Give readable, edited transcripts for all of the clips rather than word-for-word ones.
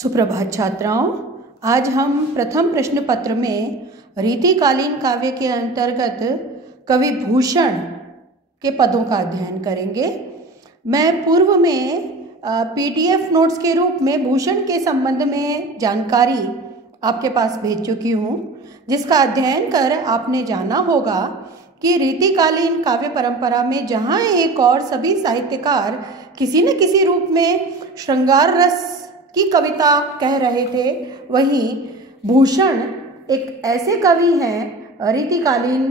सुप्रभात छात्राओं, आज हम प्रथम प्रश्न पत्र में रीतिकालीन काव्य के अंतर्गत कवि भूषण के पदों का अध्ययन करेंगे। मैं पूर्व में पीडीएफ नोट्स के रूप में भूषण के संबंध में जानकारी आपके पास भेज चुकी हूँ, जिसका अध्ययन कर आपने जाना होगा कि रीतिकालीन काव्य परंपरा में जहाँ एक और सभी साहित्यकार किसी न किसी रूप में श्रृंगार रस की कविता कह रहे थे, वहीं भूषण एक ऐसे कवि हैं रीतिकालीन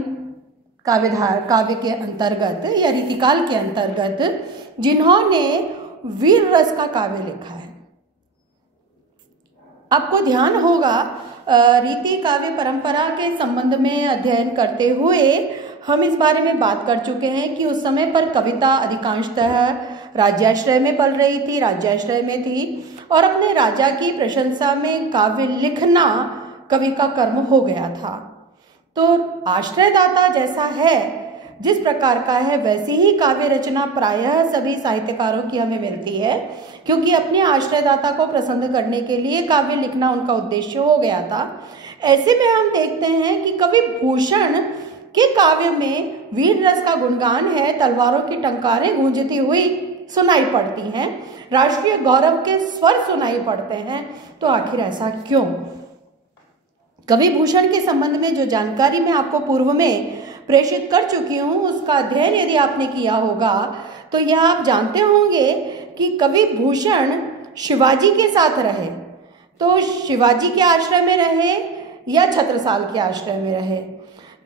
काव्य के अंतर्गत या रीतिकाल के अंतर्गत जिन्होंने वीर रस का काव्य लिखा है। आपको ध्यान होगा रीति काव्य परंपरा के संबंध में अध्ययन करते हुए हम इस बारे में बात कर चुके हैं कि उस समय पर कविता अधिकांशतः राज्याश्रय में पल रही थी, राज्याश्रय में थी, और अपने राजा की प्रशंसा में काव्य लिखना कवि का कर्म हो गया था। तो आश्रयदाता जैसा है, जिस प्रकार का है, वैसी ही काव्य रचना प्रायः सभी साहित्यकारों की हमें मिलती है, क्योंकि अपने आश्रयदाता को प्रसन्न करने के लिए काव्य लिखना उनका उद्देश्य हो गया था। ऐसे में हम देखते हैं कि कवि भूषण के काव्य में वीर रस का गुणगान है, तलवारों की टंकारें गूंजती हुई सुनाई पड़ती हैं, राष्ट्रीय गौरव के स्वर सुनाई पड़ते हैं। तो आखिर ऐसा क्यों? कवि भूषण के संबंध में जो जानकारी मैं आपको पूर्व में प्रेषित कर चुकी हूँ, उसका अध्ययन यदि आपने किया होगा तो यह आप जानते होंगे कि कवि भूषण शिवाजी के साथ रहे, तो शिवाजी के आश्रय में रहे या छत्रसाल के आश्रय में रहे।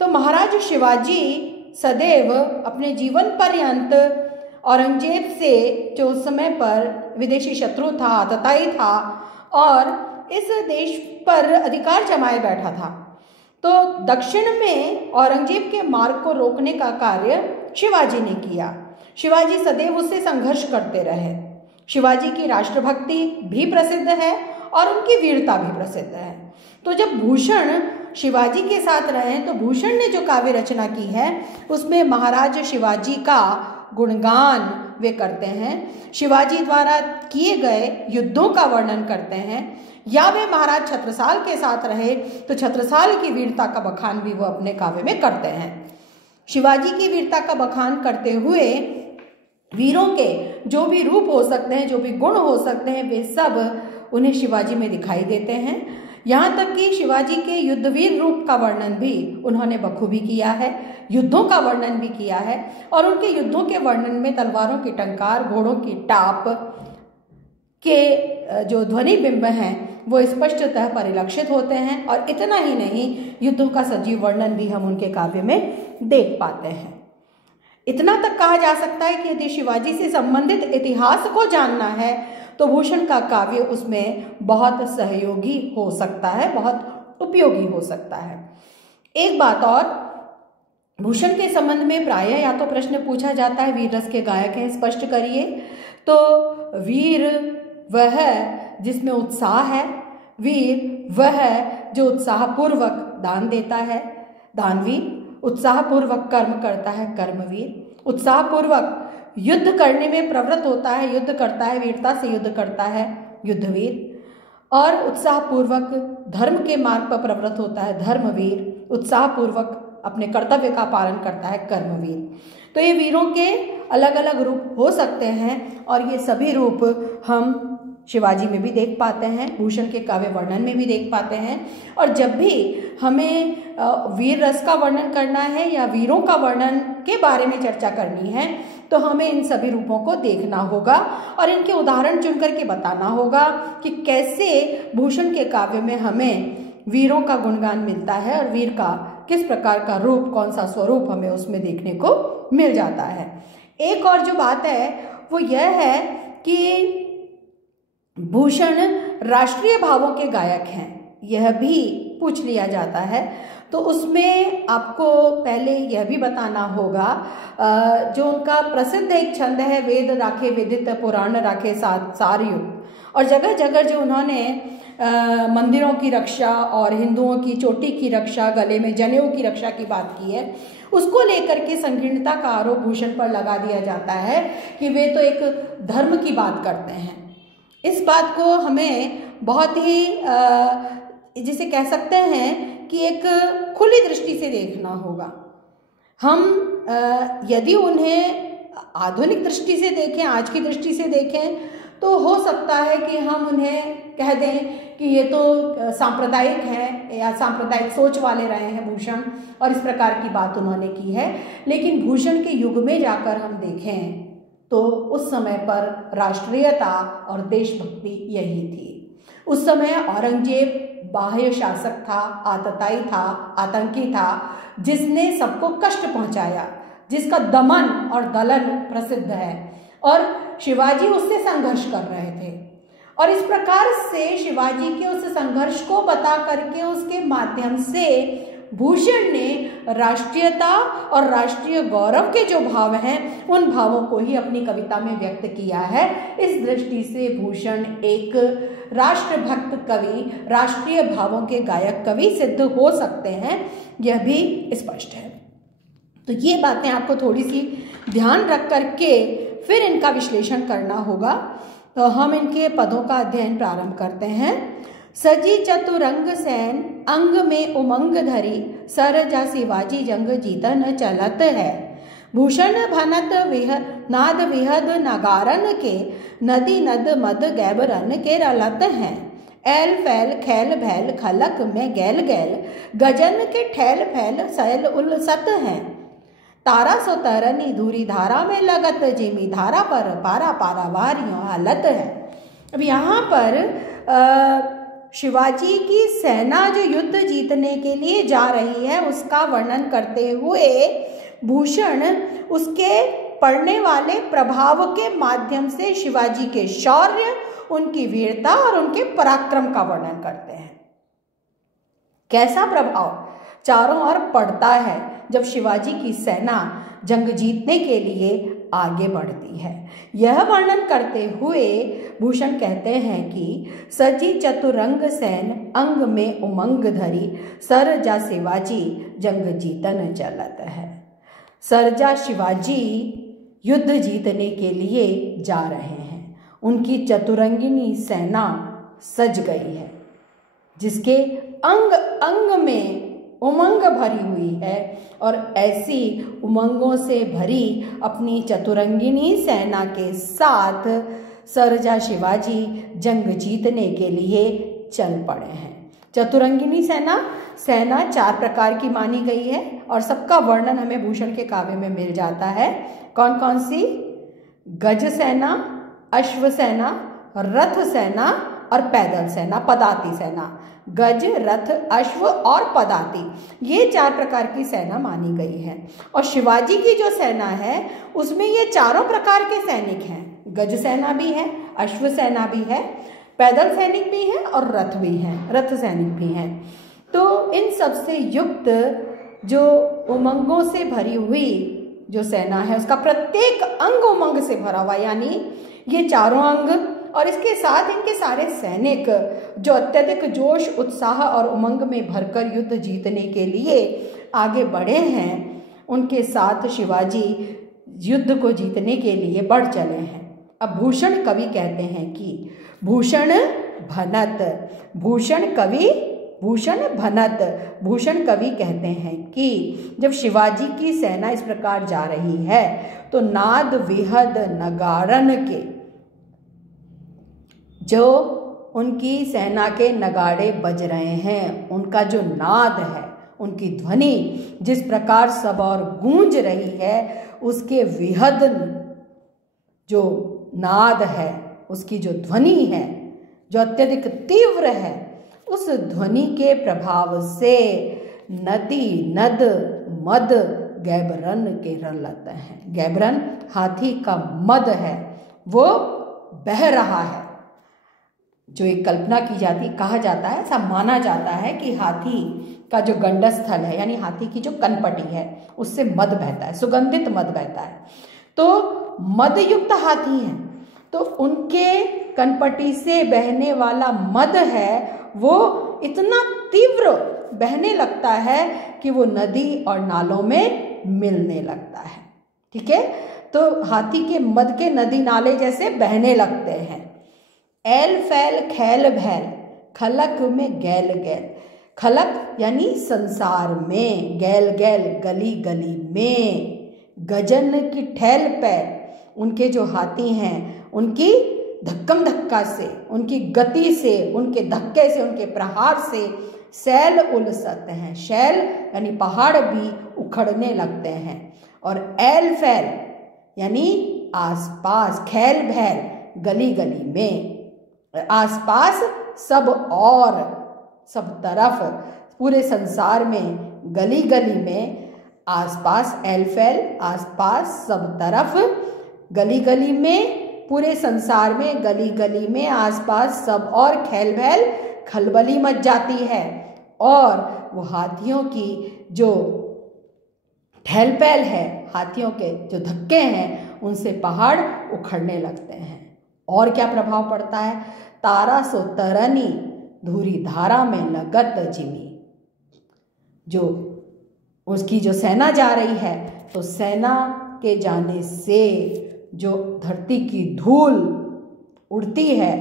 तो महाराज शिवाजी सदैव अपने जीवन पर्यंत औरंगजेब से, जो उस समय पर विदेशी शत्रु था, आतताई था और इस देश पर अधिकार जमाए बैठा था, तो दक्षिण में औरंगजेब के मार्ग को रोकने का कार्य शिवाजी ने किया। शिवाजी सदैव उससे संघर्ष करते रहे। शिवाजी की राष्ट्रभक्ति भी प्रसिद्ध है और उनकी वीरता भी प्रसिद्ध है। तो जब भूषण शिवाजी के साथ रहे तो भूषण ने जो काव्य रचना की है उसमें महाराज शिवाजी का गुणगान वे करते हैं, शिवाजी द्वारा किए गए युद्धों का वर्णन करते हैं, या वे महाराज छत्रसाल के साथ रहे तो छत्रसाल की वीरता का बखान भी वो अपने काव्य में करते हैं। शिवाजी की वीरता का बखान करते हुए वीरों के जो भी रूप हो सकते हैं, जो भी गुण हो सकते हैं, वे सब उन्हें शिवाजी में दिखाई देते हैं। यहाँ तक कि शिवाजी के युद्धवीर रूप का वर्णन भी उन्होंने बखूबी किया है, युद्धों का वर्णन भी किया है, और उनके युद्धों के वर्णन में तलवारों की टंकार, घोड़ों की टाप के जो ध्वनि बिंब हैं वो स्पष्टतः परिलक्षित होते हैं। और इतना ही नहीं, युद्धों का सजीव वर्णन भी हम उनके काव्य में देख पाते हैं। इतना तक कहा जा सकता है कि यदि शिवाजी से संबंधित इतिहास को जानना है तो भूषण का काव्य उसमें बहुत सहयोगी हो सकता है, बहुत उपयोगी हो सकता है। एक बात और, भूषण के संबंध में प्रायः या तो प्रश्न पूछा जाता है, वीर रस के गायक हैं, स्पष्ट करिए। तो वीर वह है जिसमें उत्साह है, वीर वह है जो उत्साहपूर्वक दान देता है, दानवीर। उत्साहपूर्वक कर्म करता है, कर्मवीर। उत्साहपूर्वक युद्ध करने में प्रवृत्त होता है, युद्ध करता है, वीरता से युद्ध करता है, युद्धवीर। और उत्साहपूर्वक धर्म के मार्ग पर प्रवृत्त होता है, धर्मवीर। उत्साहपूर्वक अपने कर्तव्य का पालन करता है, कर्मवीर। तो ये वीरों के अलग अलग रूप हो सकते हैं और ये सभी रूप हम शिवाजी में भी देख पाते हैं, भूषण के काव्य वर्णन में भी देख पाते हैं। और जब भी हमें वीर रस का वर्णन करना है या वीरों का वर्णन के बारे में चर्चा करनी है तो हमें इन सभी रूपों को देखना होगा और इनके उदाहरण चुनकर के बताना होगा कि कैसे भूषण के काव्य में हमें वीरों का गुणगान मिलता है और वीर का किस प्रकार का रूप, कौन सा स्वरूप हमें उसमें देखने को मिल जाता है। एक और जो बात है वो यह है कि भूषण राष्ट्रीय भावों के गायक हैं, यह भी पूछ लिया जाता है। तो उसमें आपको पहले यह भी बताना होगा, जो उनका प्रसिद्ध एक छंद है, वेद राखे विदित पुराण राखे सारयुक्त, और जगह जगह जो उन्होंने मंदिरों की रक्षा और हिंदुओं की चोटी की रक्षा, गले में जनेऊ की रक्षा की बात की है, उसको लेकर के संकीर्णता का आरोप भूषण पर लगा दिया जाता है कि वे तो एक धर्म की बात करते हैं। इस बात को हमें बहुत ही जिसे कह सकते हैं कि एक खुली दृष्टि से देखना होगा। हम यदि उन्हें आधुनिक दृष्टि से देखें, आज की दृष्टि से देखें, तो हो सकता है कि हम उन्हें कह दें कि ये तो सांप्रदायिक हैं या सांप्रदायिक सोच वाले रहे हैं भूषण, और इस प्रकार की बात उन्होंने की है। लेकिन भूषण के युग में जाकर हम देखें तो उस समय पर राष्ट्रीयता और देशभक्ति यही थी। उस समय औरंगजेब बाह्य शासक था, आतताई था, आतंकी था, जिसने सबको कष्ट पहुंचाया, जिसका दमन और दलन प्रसिद्ध है, और शिवाजी उससे संघर्ष कर रहे थे। और इस प्रकार से शिवाजी के उस संघर्ष को बता करके उसके माध्यम से भूषण ने राष्ट्रीयता और राष्ट्रीय गौरव के जो भाव हैं उन भावों को ही अपनी कविता में व्यक्त किया है। इस दृष्टि से भूषण एक राष्ट्रभक्त कवि, राष्ट्रीय भावों के गायक कवि सिद्ध हो सकते हैं, यह भी स्पष्ट है। तो ये बातें आपको थोड़ी सी ध्यान रख करके फिर इनका विश्लेषण करना होगा। तो हम इनके पदों का अध्ययन प्रारंभ करते हैं। सजी चतुरंग सैन अंग में उमंग धरी, सरजा शिवाजी जंग जीतन चलत है। भूषण भनत नाद विहद नगारन के, नदी नद मद गैबरन के रलत हैं। ऐल फैल खैल भैल खलक में गैल गैल, गजन के ठैल फैल सैल उलसत हैं। तारा सो तरनी धूरी धारा में लगत, जिमी धारा पर पारा पारा वारियों हालत है। अब यहाँ पर शिवाजी की सेना जो युद्ध जीतने के लिए जा रही है उसका वर्णन करते हुए भूषण उसके पड़ने वाले प्रभाव के माध्यम से शिवाजी के शौर्य, उनकी वीरता और उनके पराक्रम का वर्णन करते हैं। कैसा प्रभाव चारों ओर पड़ता है जब शिवाजी की सेना जंग जीतने के लिए आगे बढ़ती है। यह वर्णन करते हुए भूषण कहते हैं कि सजी चतुरंग सैन अंग में उमंग धरी, सरजा शिवाजी जंग जीतन चलत है। सरजा शिवाजी युद्ध जीतने के लिए जा रहे हैं, उनकी चतुरंगिनी सेना सज गई है, जिसके अंग अंग में उमंग भरी हुई है, और ऐसी उमंगों से भरी अपनी चतुरंगिनी सेना के साथ सरजा शिवाजी जंग जीतने के लिए चल पड़े हैं। चतुरंगिनी सेना 4 प्रकार की मानी गई है और सबका वर्णन हमें भूषण के काव्य में मिल जाता है। कौन कौन सी? गज सेना, अश्व सेना, रथ सेना और पैदल सेना, पदाती सेना। गज, रथ, अश्व और पदाती, ये 4 प्रकार की सेना मानी गई है। और शिवाजी की जो सेना है उसमें ये चारों प्रकार के सैनिक हैं। गज सेना भी है, अश्व सेना भी है, पैदल सैनिक भी हैं और रथ भी हैं, रथ सैनिक भी हैं। तो इन सब से युक्त जो उमंगों से भरी हुई जो सेना है उसका प्रत्येक अंग उमंग से भरा हुआ, यानी ये चारों अंग और इसके साथ इनके सारे सैनिक जो अत्यधिक जोश, उत्साह और उमंग में भरकर युद्ध जीतने के लिए आगे बढ़े हैं, उनके साथ शिवाजी युद्ध को जीतने के लिए बढ़ चले हैं। अब भूषण कवि कहते हैं कि भूषण कवि कहते हैं कि जब शिवाजी की सेना इस प्रकार जा रही है तो नाद विहद नगारन के, जो उनकी सेना के नगाड़े बज रहे हैं, उनका जो नाद है, उनकी ध्वनि जिस प्रकार सब और गूंज रही है, उसके विहद जो नाद है, उसकी जो ध्वनि है जो अत्यधिक तीव्र है, उस ध्वनि के प्रभाव से नदी नद मद गैबरन के रलत हैं। गैबरन हाथी का मद है, वो बह रहा है। जो एक कल्पना की जाती, कहा जाता है, ऐसा माना जाता है कि हाथी का जो गंडस्थल है, यानी हाथी की जो कनपटी है, उससे मद बहता है, सुगंधित मद बहता है। तो मदयुक्त हाथी हैं, तो उनके कनपटी से बहने वाला मद है वो इतना तीव्र बहने लगता है कि वो नदी और नालों में मिलने लगता है। ठीक है, तो हाथी के मद के नदी नाले जैसे बहने लगते हैं। ऐल फैल खैल भैल, खलक में गैल गैल, खलक यानी संसार में, गैल गैल गली गली में, गजन की ठेल पैर, उनके जो हाथी हैं उनकी धक्कम धक्का से, उनकी गति से, उनके धक्के से, उनके प्रहार से सैल उलसत हैं, शैल यानी पहाड़ भी उखड़ने लगते हैं। और ऐल फैल यानी आसपास, खैल भैल गली गली में, आसपास सब और सब तरफ, पूरे संसार में, गली गली में, आसपास ऐल फैल, आसपास सब तरफ, गली गली में, पूरे संसार में, गली गली में, आसपास सब और खैल भैल खलबली मच जाती है। और वो हाथियों की जो ठहल पहल है, हाथियों के जो धक्के हैं, उनसे पहाड़ उखड़ने लगते हैं। और क्या प्रभाव पड़ता है? तारा सो तरनी धूरी धारा में लगत जिमी, जो उसकी जो सेना जा रही है, तो सेना के जाने से जो धरती की धूल उड़ती है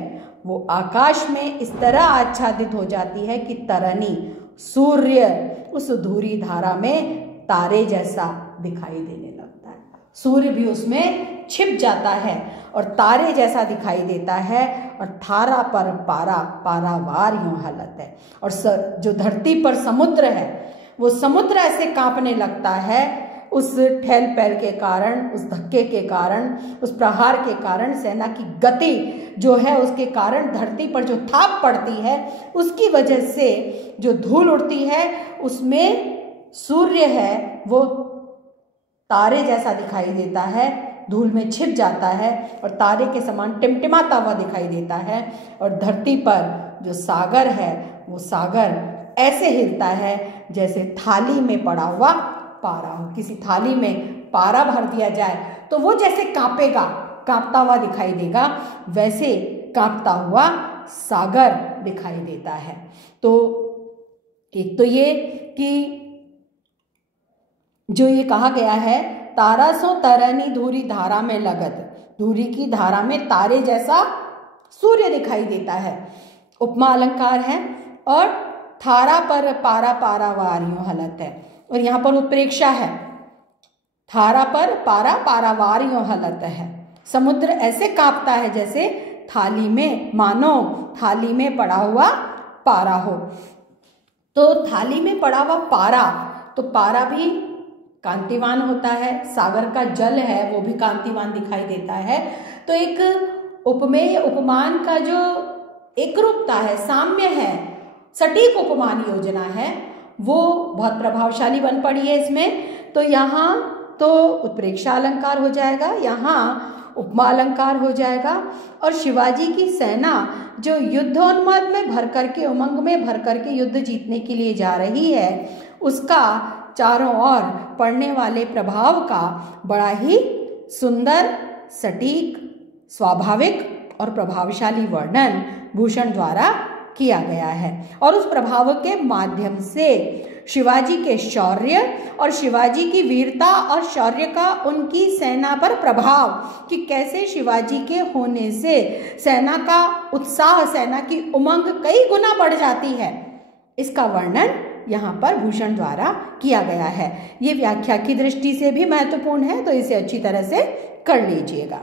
वो आकाश में इस तरह आच्छादित हो जाती है कि तरनी, सूर्य उस धूरी धारा में तारे जैसा दिखाई देने लगता है। सूर्य भी उसमें छिप जाता है और तारे जैसा दिखाई देता है। और थारा पर पारा, पारावार यूं हालत है। और जो धरती पर समुद्र है, वो समुद्र ऐसे कांपने लगता है उस ठेल पैल के कारण, उस धक्के के कारण, उस प्रहार के कारण, सेना की गति जो है उसके कारण, धरती पर जो थाप पड़ती है उसकी वजह से जो धूल उड़ती है उसमें सूर्य है वो तारे जैसा दिखाई देता है, धूल में छिप जाता है और तारे के समान टिमटिमाता हुआ दिखाई देता है। और धरती पर जो सागर है वो सागर ऐसे हिलता है जैसे थाली में पड़ा हुआ पारा हो। किसी थाली में पारा भर दिया जाए तो वो जैसे कांपेगा, कांपता हुआ दिखाई देगा, वैसे कांपता हुआ सागर दिखाई देता है। तो एक तो ये कि जो ये कहा गया है, तारा सो तरनी धूरी धारा में लगत, धूरी की धारा में तारे जैसा सूर्य दिखाई देता है, उपमा अलंकार है। और थारा पर पारा पारावार यूं हलत है, और यहाँ पर उत्प्रेक्षा है। थारा पर पारा पारावार यूं हलत है, समुद्र ऐसे कांपता है जैसे थाली में, मानो थाली में पड़ा हुआ पारा हो। तो थाली में पड़ा हुआ पारा, तो पारा भी कांतिवान होता है, सागर का जल है वो भी कांतिवान दिखाई देता है। तो एक उपमेय उपमान का जो एकरूपता है, साम्य है, सटीक उपमान योजना है, वो बहुत प्रभावशाली बन पड़ी है इसमें। तो यहाँ तो उत्प्रेक्षा अलंकार हो जाएगा, यहाँ उपमा अलंकार हो जाएगा। और शिवाजी की सेना जो युद्धोन्माद में भर करके, उमंग में भर करके युद्ध जीतने के लिए जा रही है, उसका चारों ओर पड़ने वाले प्रभाव का बड़ा ही सुंदर, सटीक, स्वाभाविक और प्रभावशाली वर्णन भूषण द्वारा किया गया है। और उस प्रभाव के माध्यम से शिवाजी के शौर्य और शिवाजी की वीरता और शौर्य का उनकी सेना पर प्रभाव, कि कैसे शिवाजी के होने से सेना का उत्साह, सेना की उमंग कई गुना बढ़ जाती है, इसका वर्णन यहाँ पर भूषण द्वारा किया गया है। ये व्याख्या की दृष्टि से भी महत्वपूर्ण है, तो इसे अच्छी तरह से कर लीजिएगा।